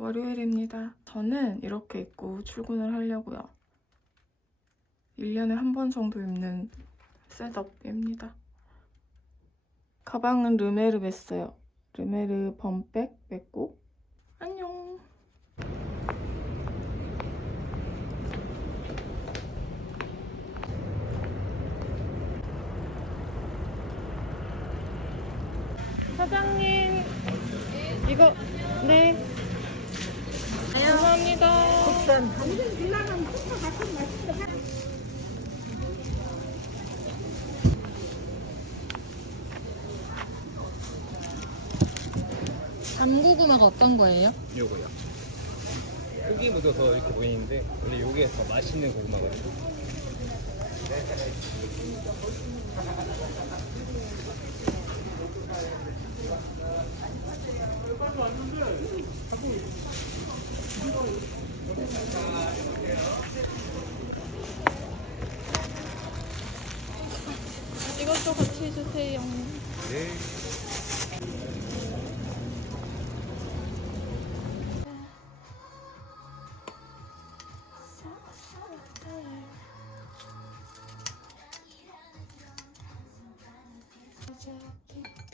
월요일입니다. 저는 이렇게 입고 출근을 하려고요. 1년에 한 번 정도 입는 셋업입니다. 가방은 르메르 맸어요. 르메르 범백 맸고 안녕. 사장님 이거 네 감사합니다. 잠고구마가 어떤 거예요? 요거요. 흙이 묻어서 이렇게 보이는데 원래 요게 더 맛있는 고구마거든요. 이것도 같이 해주세요. 네.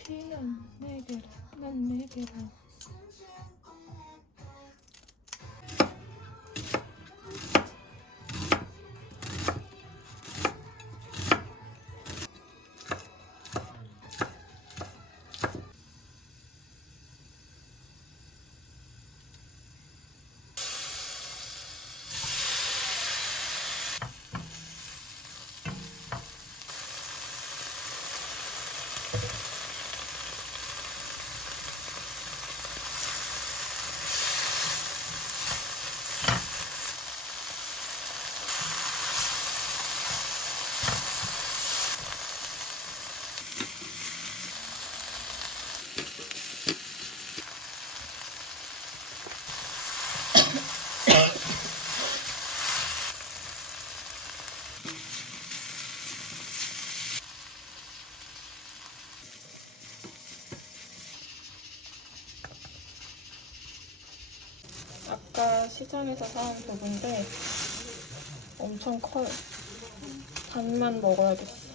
피는 내게로 난 내게로 아까 시장에서 사온 두부인데 엄청 커요. 반만 먹어야겠어.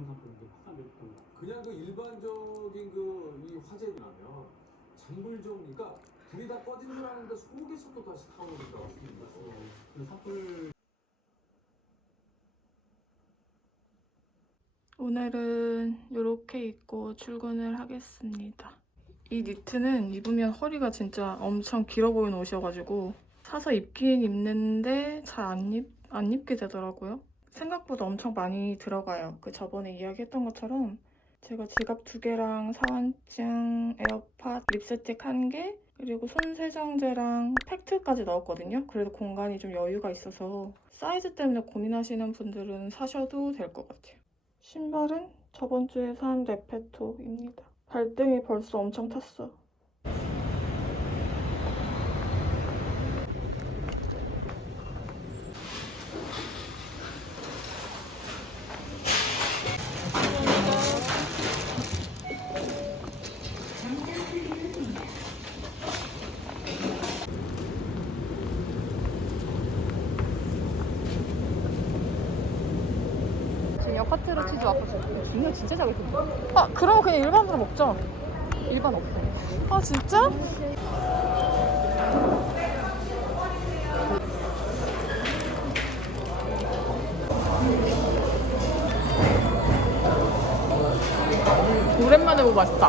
대형 상품도 확산됐던 거. 그냥 그 일반적인 그 이 화재가 나면 장불종 그러니까 불이 다 꺼진 줄 아는데 속에서 또 다시 타오르는 거 같습니다. 그 산불 오늘은 이렇게 입고 출근을 하겠습니다. 이 니트는 입으면 허리가 진짜 엄청 길어 보이는 옷이어가지고 사서 입긴 입는데 잘 안 입, 안 입게 되더라고요. 생각보다 엄청 많이 들어가요. 그 저번에 이야기했던 것처럼 제가 지갑 두 개랑 사원증, 에어팟, 립스틱 한 개, 그리고 손 세정제랑 팩트까지 넣었거든요. 그래도 공간이 좀 여유가 있어서 사이즈 때문에 고민하시는 분들은 사셔도 될 것 같아요. 신발은 저번 주에 산 레페토입니다. 발등이 벌써 엄청 탔어. 작겠던데? 아, 그럼 그냥 일반으로 먹자. 일반 없어. 아, 진짜? 오랜만에 먹어 맛있다.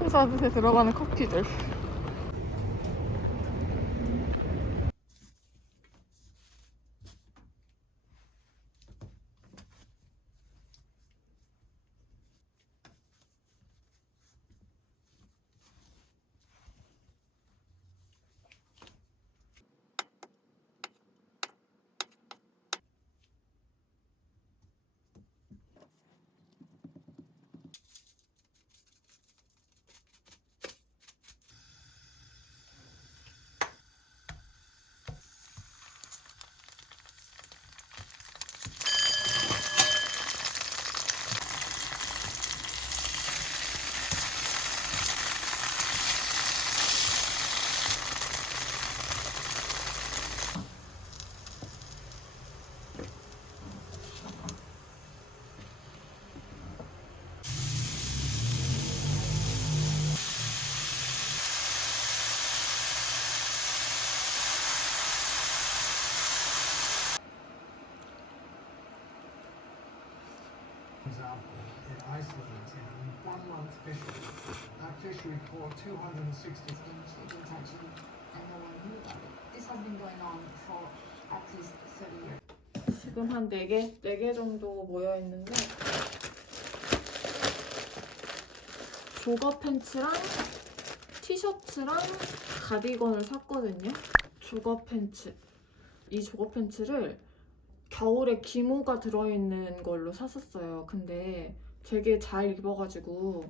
홍사드에 들어가는 커피들. Iceland, in one month fishery, that fish report 260 Agent actually, and no one knew about it. This has been going on for at least 30 years. 지금 한 4개? 4개 정도 모여 있는데 조거 팬츠랑 티셔츠랑 가디건을 샀거든요. 조거 팬츠. 이 조거 팬츠를 겨울에 기모가 들어있는 걸로 샀었어요. 근데 되게 잘 입어가지고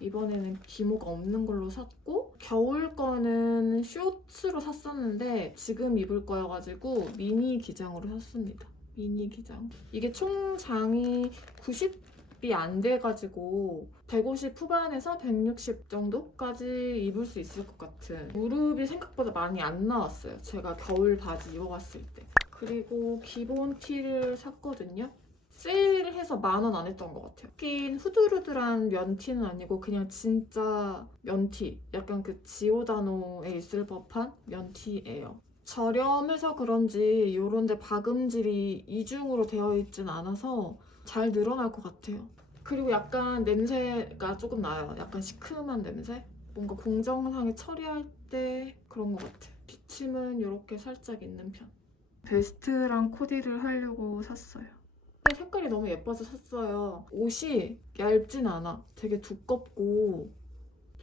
이번에는 기모가 없는 걸로 샀고 겨울 거는 쇼츠로 샀었는데 지금 입을 거여가지고 미니 기장으로 샀습니다. 미니 기장. 이게 총 장이 90이 안 돼가지고 150 후반에서 160 정도까지 입을 수 있을 것 같은 무릎이 생각보다 많이 안 나왔어요. 제가 겨울 바지 입어봤을 때. 그리고 기본 티를 샀거든요. 세일을 해서 만 원 안 했던 것 같아요. 긴 후들후들한 면티는 아니고 그냥 진짜 면티. 약간 그 지오다노에 있을 법한 면티예요. 저렴해서 그런지 이런데 박음질이 이중으로 되어 있진 않아서 잘 늘어날 것 같아요. 그리고 약간 냄새가 조금 나요. 약간 시큼한 냄새? 뭔가 공정상에 처리할 때 그런 것 같아요. 뒷침은 이렇게 살짝 있는 편. 베스트랑 코디를 하려고 샀어요. 근데 색깔이 너무 예뻐서 샀어요. 옷이 얇진 않아. 되게 두껍고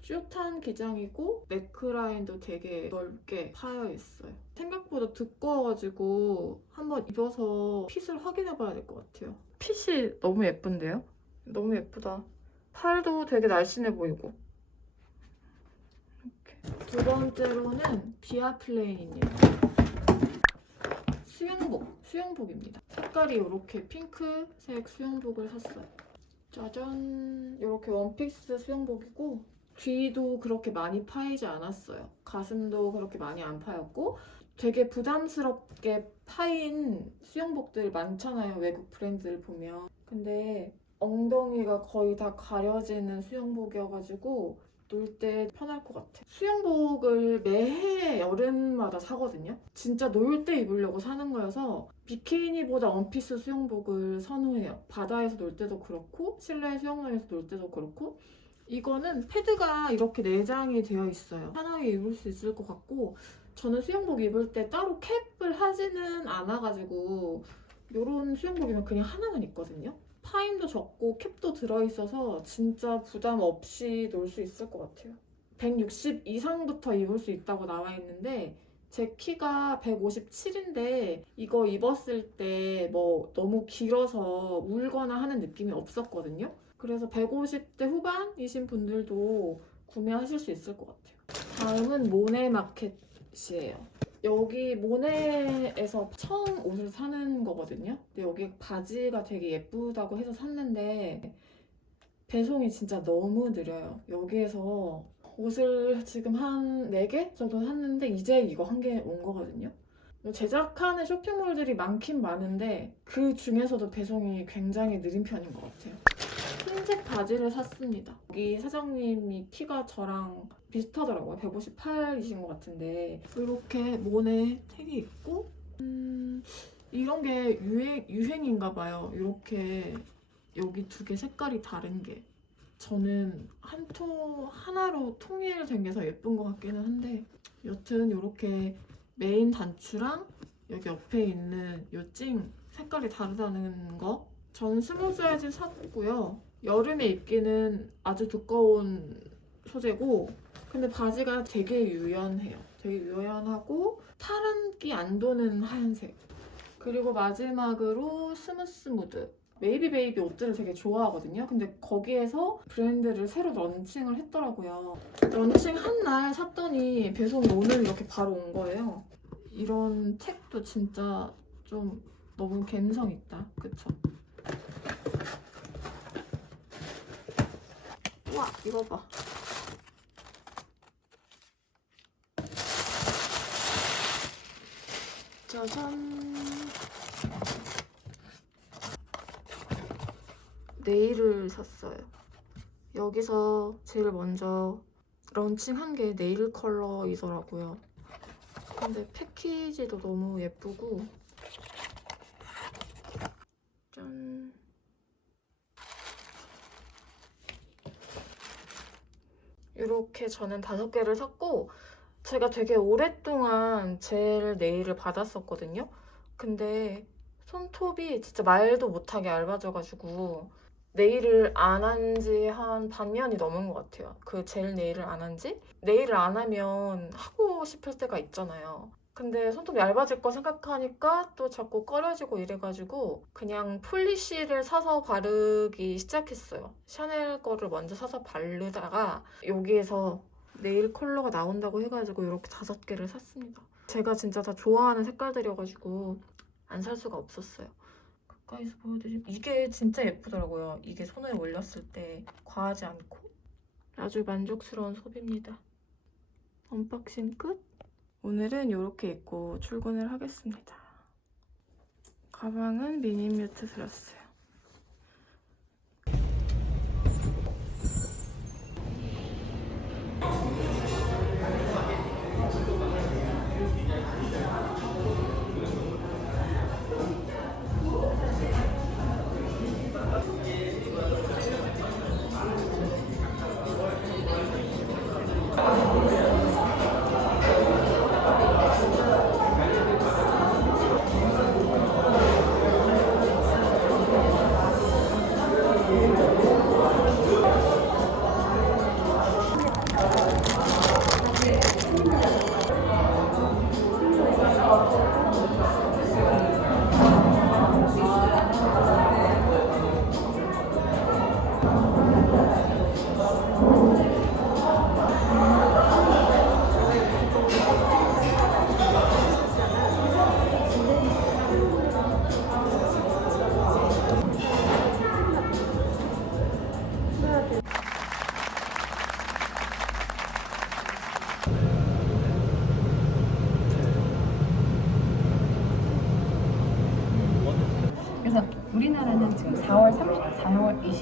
숏한 기장이고 네크라인도 되게 넓게 파여 있어요. 생각보다 두꺼워가지고 한번 입어서 핏을 확인해봐야 될 것 같아요. 핏이 너무 예쁜데요? 너무 예쁘다. 팔도 되게 날씬해 보이고. 이렇게. 두 번째로는 비아플레인이에요. 수영복, 수영복입니다. 색깔이 이렇게 핑크색 수영복을 샀어요. 짜잔! 이렇게 원피스 수영복이고 뒤도 그렇게 많이 파이지 않았어요. 가슴도 그렇게 많이 안 파였고 되게 부담스럽게 파인 수영복들 많잖아요. 외국 브랜드를 보면. 근데 엉덩이가 거의 다 가려지는 수영복이어가지고 놀 때 편할 것 같아. 수영복을 매해 여름마다 사거든요. 진짜 놀 때 입으려고 사는 거여서 비키니보다 원피스 수영복을 선호해요. 바다에서 놀 때도 그렇고 실내 수영장에서 놀 때도 그렇고 이거는 패드가 이렇게 내장이 되어 있어요. 편하게 입을 수 있을 것 같고 저는 수영복 입을 때 따로 캡을 하지는 않아가지고 이런 수영복이면 그냥 하나만 입거든요. 파임도 적고 캡도 들어있어서 진짜 부담 없이 놀 수 있을 것 같아요. 160 이상부터 입을 수 있다고 나와 있는데 제 키가 157인데 이거 입었을 때 뭐 너무 길어서 울거나 하는 느낌이 없었거든요. 그래서 150대 후반이신 분들도 구매하실 수 있을 것 같아요. 다음은 모네 마켓이에요. 여기 모네에서 처음 옷을 사는 거거든요. 근데 여기 바지가 되게 예쁘다고 해서 샀는데 배송이 진짜 너무 느려요. 여기에서 옷을 지금 한 4개 정도 샀는데 이제 이거 한 개 온 거거든요. 제작하는 쇼핑몰들이 많긴 많은데 그 중에서도 배송이 굉장히 느린 편인 것 같아요. 흰색 바지를 샀습니다. 여기 사장님이 키가 저랑 비슷하더라고요. 158이신 것 같은데 이렇게 모네 택이 있고 음, 이런 게 유행, 유행인가 봐요. 이렇게 여기 두 개 색깔이 다른 게 저는 한 통 하나로 통일된 게 더 예쁜 것 같기는 한데 여튼 이렇게 메인 단추랑 여기 옆에 있는 요찡 색깔이 다르다는 거 저는 스몰 사이즈 샀고요. 여름에 입기는 아주 두꺼운 소재고 근데 바지가 되게 유연해요. 되게 유연하고 타른기 안 도는 하얀색. 그리고 마지막으로 스무스 무드. 메이비 베이비 옷들을 되게 좋아하거든요. 근데 거기에서 브랜드를 새로 런칭을 했더라고요. 런칭 한 날 샀더니 배송이 오늘 이렇게 바로 온 거예요. 이런 택도 진짜 좀 너무 감성 있다. 그쵸? 와, 이거 봐. 짜잔. 네일을 샀어요. 여기서 제일 먼저 런칭한 게 네일 컬러이더라고요. 근데 패키지도 너무 예쁘고 짠 이렇게 저는 다섯 개를 샀고 제가 되게 오랫동안 젤 네일을 받았었거든요. 근데 손톱이 진짜 말도 못하게 얇아져가지고 네일을 안 한 지 한 반년이 넘은 것 같아요. 그 젤 네일을 안 한 지? 네일을 안 하면 하고 싶을 때가 있잖아요. 근데 손톱 얇아질 거 생각하니까 또 자꾸 꺼려지고 이래가지고 그냥 폴리쉬를 사서 바르기 시작했어요. 샤넬 거를 먼저 사서 바르다가 여기에서 네일 컬러가 나온다고 해가지고 이렇게 다섯 개를 샀습니다. 제가 진짜 다 좋아하는 색깔들이어가지고 안 살 수가 없었어요. 가까이서 보여드리면 이게 진짜 예쁘더라고요. 이게 손에 올렸을 때 과하지 않고 아주 만족스러운 소비입니다. 언박싱 끝! 오늘은 이렇게 입고 출근을 하겠습니다. 가방은 미니뮤트 들었어요. 그래서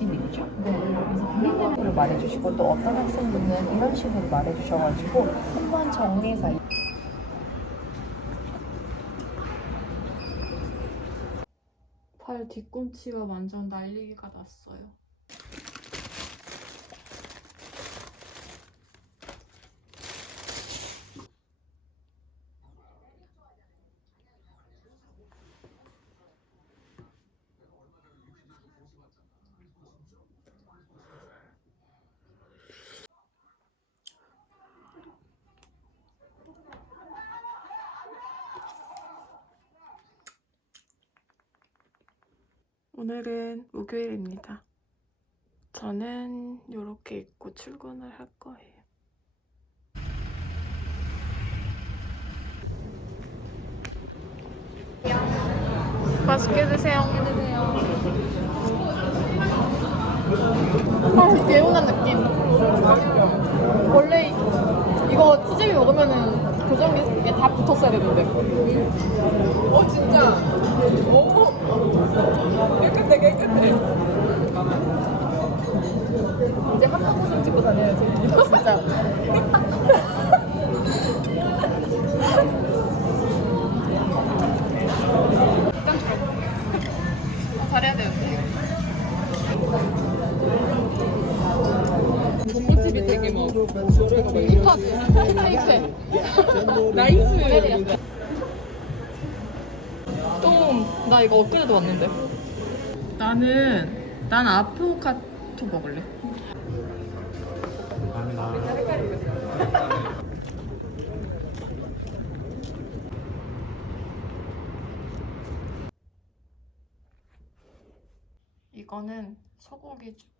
4월 20일이죠. 네. 그래서 우리나라로 말해주시고 또 어떤 학생분은 이런 식으로 말해주셔가지고 한번 정리해서 팔 뒤꿈치가 완전 난리가 났어요. 오늘은 목요일입니다. 저는 이렇게 입고 출근을 할 거예요. 맛있게 드세요. 아, 개운한 느낌. 원래 이- 이거 치즈비 먹으면은 교정이 이게 다 붙었어야 되는데. 어 진짜. 오. 깨끗해 깨끗해. 이제 한번 모습 찍고 다녀야지. 진짜. 좀 나 이거 엊그제도 왔는데. 나는 난 아포카토 먹을래. 이거는 소고기죽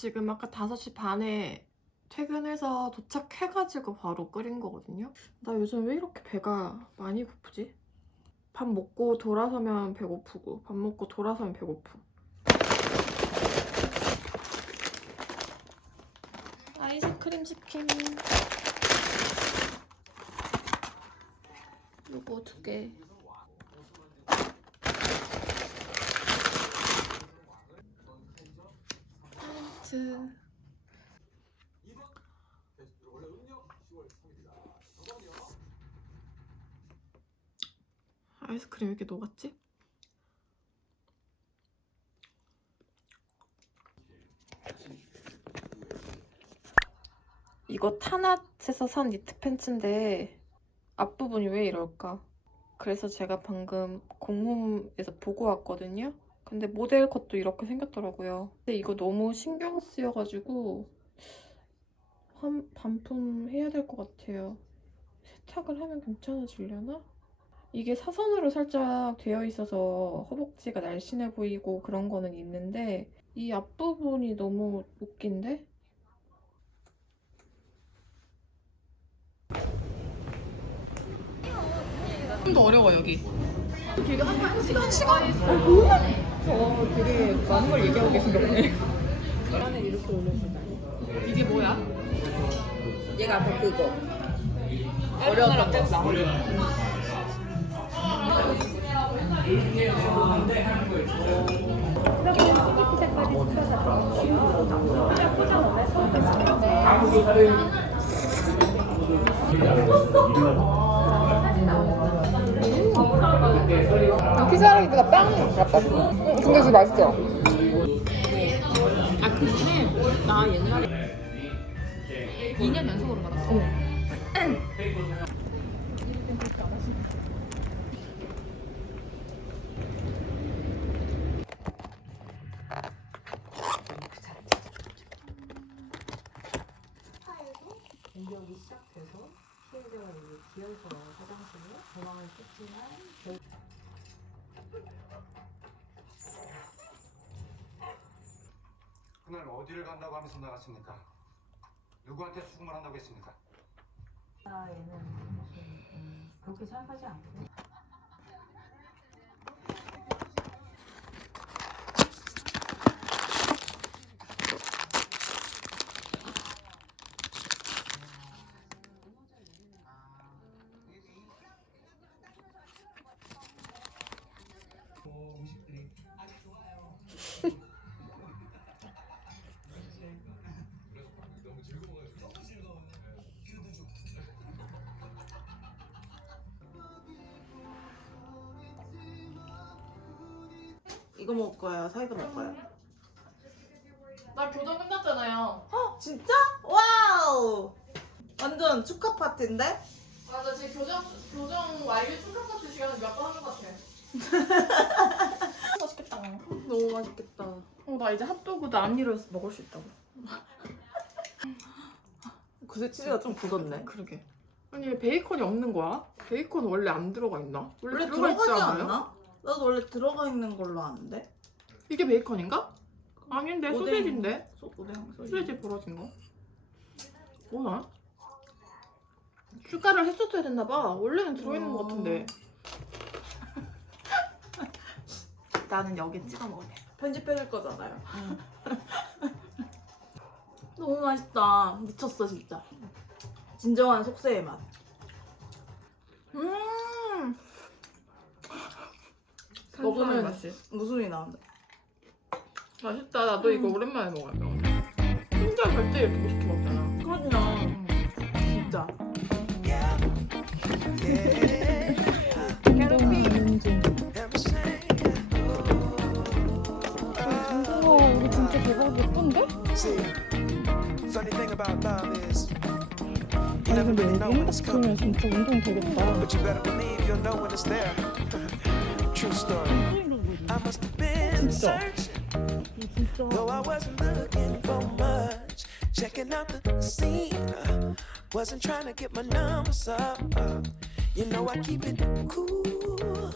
지금 아까 5시 반에 퇴근해서 도착해가지고 바로 끓인 거거든요. 나 요즘 왜 이렇게 배가 많이 고프지? 밥 먹고 돌아서면 배고프고 밥 먹고 돌아서면 배고프. 아이스크림 치킨 요거 두 개. 나이스 아이스크림 왜 이렇게 녹았지? 이거 타나에서 산 니트 팬츠인데 앞부분이 왜 이럴까? 그래서 제가 방금 공홈에서 보고 왔거든요. 근데 모델 컷도 이렇게 생겼더라고요. 근데 이거 너무 신경 쓰여가지고 한, 반품해야 될 것 같아요. 세탁을 하면 괜찮아지려나? 이게 사선으로 살짝 되어 있어서 허벅지가 날씬해 보이고 그런 거는 있는데 이 앞부분이 너무 웃긴데? 좀 더 어려워 여기. 되게 한, 한 시간 시간 했어. 어, 되게 많은 걸 얘기하고 계신 것 같네. 계란을 이렇게 올려준다. 이게 뭐야? 얘가 아까 그거. 어려웠던 거. 피자라기보다 빵 같다. 응, 근데 진짜 맛있어. 아 근데 나 옛날에 2년 연속으로 받았어. 공격이 시작돼서 피해자가 이제 기어서 화장실에 도망을 쳤지만 결 그날 어디를 간다고 하면서 나갔습니까? 누구한테 수금을 한다고 했습니까? 에는 무슨 음, 그렇게 생각하지 않고 이거 먹을 거예요? 사이다 먹을 거예요? 나 교정 끝났잖아요. 어, 진짜? 와우! 완전 축하 파티인데? 맞아 지금 교정 교정 완료 축하 파티 시간을 몇번한것 같아. 맛있겠다. 너무 맛있겠다. 어나 이제 핫도그 안 일어서 먹을 수 있다고. 구세 치즈가 좀 굳었네. 그러게. 아니 왜 베이컨이 없는 거야? 베이컨 원래 안 들어가 있나? 원래 들어가 있지 들어가지 않아요? 않나? 나도 원래 들어가 있는 걸로 아는데? 이게 베이컨인가? 아닌데 오뎅. 소세지인데 소, 오뎅 소세지. 소세지 벌어진 거. 뭐나? 추가를 했었어야 됐나 봐. 원래는 들어있는 것 같은데. 나는 여기 찍어 먹을래. 편집해줄 거잖아요. 너무 맛있다. 미쳤어 진짜. 진정한 속세의 맛. 음. 먹으면 맛이. 무슨 이 나온다. 맛있다. 나도 이거 오랜만에 먹어요. 혼자 절대 이렇게 못 시켜 먹잖아. 그럼요. 진짜. 우리 진짜 대박 예쁜데? Funny thing about love is you 아니 never 근데 really it's coming, 행복하면 진짜 운동 되겠다. but you better believe you'll know when it's there. True story. I must have been searching, though I wasn't looking for much. Checking out the scene, uh, wasn't trying to get my numbers up. uh, you know I keep it cool.